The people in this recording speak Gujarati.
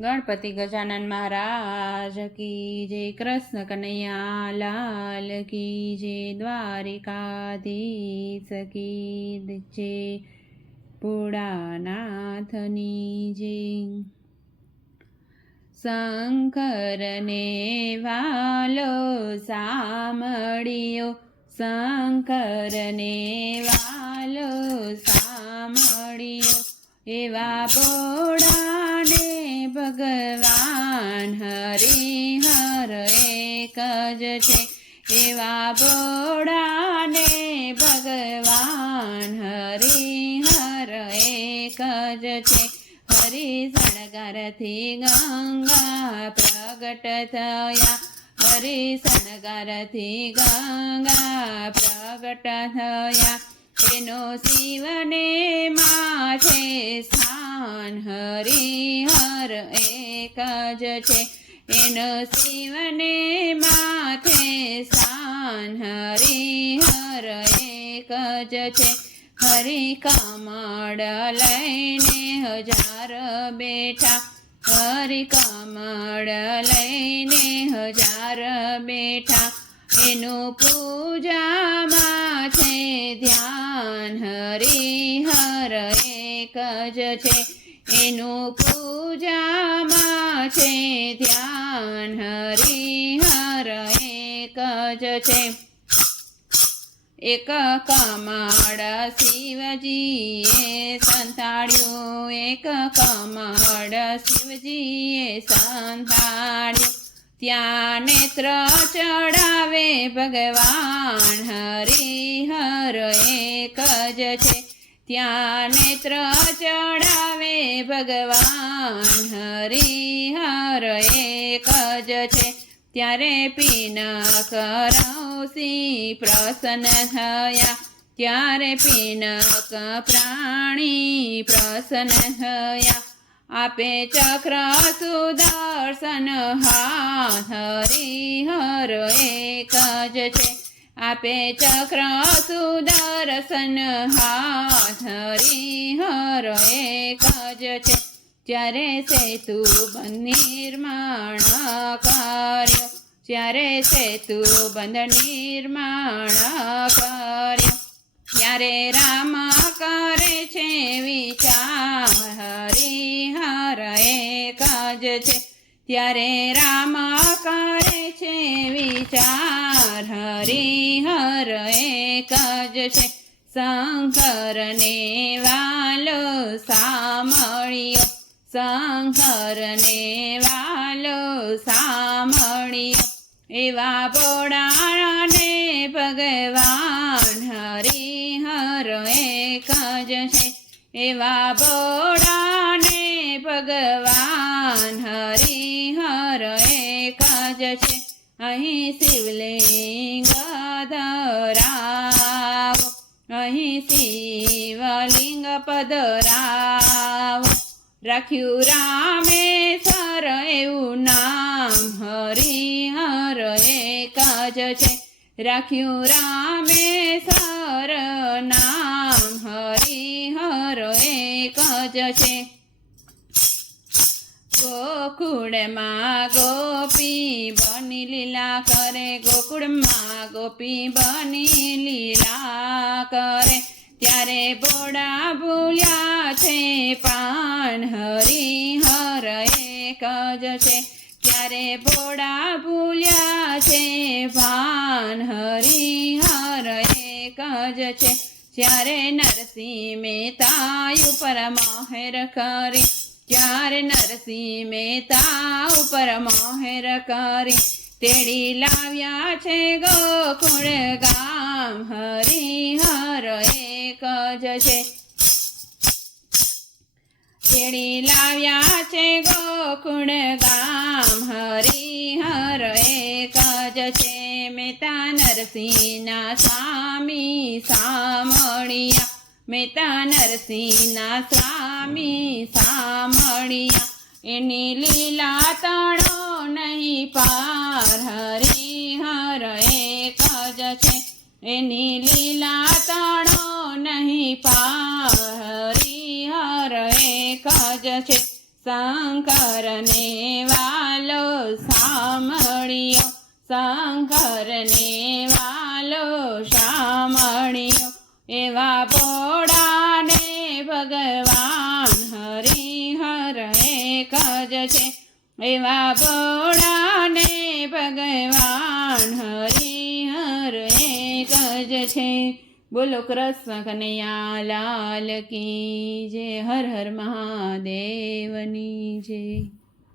ગણપતિ ગજાનન મહારાજ કી જય કૃષ્ણ કનૈયા લાલ કી જય દ્વારિકાધીશ કી જય પુડાનાથની જય. શંકરને વાલો સામળિયો શંકરને વાલો સામળિયો એવા પોડાને જ છે. એવા બોડાને ભગવાન હરિહર એક જ છે. હરિ શણગારથી ગંગા પ્રગટ થયા. હરિ શણગારથી ગંગા પ્રગટ થયા. એનો શિવને માથે સ્થાન હરિહર એક જ છે. એનો શિવને માથે સ્થાન હરિહર એક જ છે. હરિ કમળ લઈને હજાર બેઠા. હરિ કમળ લઈને હજાર બેઠા. એનું પૂજામાં છે ધ્યાન એક જ છે. એનું પૂજામાં છે ધ્યાન હરિહર એક જ છે. એક કમાડ શિવજીએ સંતાડ્યું. એક કમાડ શિવજીએ સંતાડ્યું. ત્યાં નેત્ર ચડાવે ભગવાન હરિહર એક જ છે. ત્યાં નેત્ર ચડાવે ભગવાન હરિહર એક જ છે. ત્યારે પીના રૌસી પ્રસન્ન થયા. ત્યારે પીનક પ્રાણી પ્રસન્ન થયા. આપે ચક્ર સુદર્શન હરિ હરિહર એક જ છે. આપે ચક્ર સુદર્શન હાથ હરિહર એક જ છે. જ્યારે સેતુ નિર્માણ કર્યો, જ્યારે સેતુ બંધ નિર્માણ કર્યો, ત્યારે રામ કરે છે વિચાર, હરિહર એક જ છે. ત્યારે રામ કરે છે, વિચાર હરિહર એક જ છે. શંકરને વાલો સામળ્યો શંકરને વાલો સામળ્યો એવા બોડાને ભગવાન હરિહર એક જ છે. એવા બોડાને છે. અહીં શિવલિંગ ધરાવો. અહીં શિવલિંગ પધરાવો. રાખ્યું રામે સર એવું નામ હરિહર એક જ છે. રાખ્યું રામે સર નામ હરિહર એક જ છે. ગોકુળમાં ગોપી બની લીલા કરે, ગોકુળમાં ગોપી બની લીલા કરે. ત્યારે બોડા ભૂલ્યા છે, પાન હરિહર એક જ છે. ત્યારે બોડા ભૂલ્યા છે, ભાન હરિહર એક જ છે. જ્યારે નરસિંહ મહેતા ઉપર માહેર કરી ત્યારે નરસિંહ મહેતા ઉપર મોહેર કરી તેડી લાવ્યા છે ગોકુળ ગામ હરિહર એક જ છે. તેડી લાવ્યા છે ગોકુળ ગામ હરિહર એક જ છે. મહેતા નરસિંહના સ્વામી સામળિયા મહેતા નરસિંહના સ્વામી સામળિયા એની લીલા તણો નહીં પાર, હરિહર એક જ છે. એની લીલા તણો નહીં પાર, હરિહર એક જ છે. શંકરને વાલો સામળિયો શંકરને વાલો સામળિયો એવા પોડાને એવા પોડાને ભગવાન હરિહર એક જ છે. બોલો કૃષ્ણ કનૈયા લાલ કી જય. હર હર મહાદેવની જય.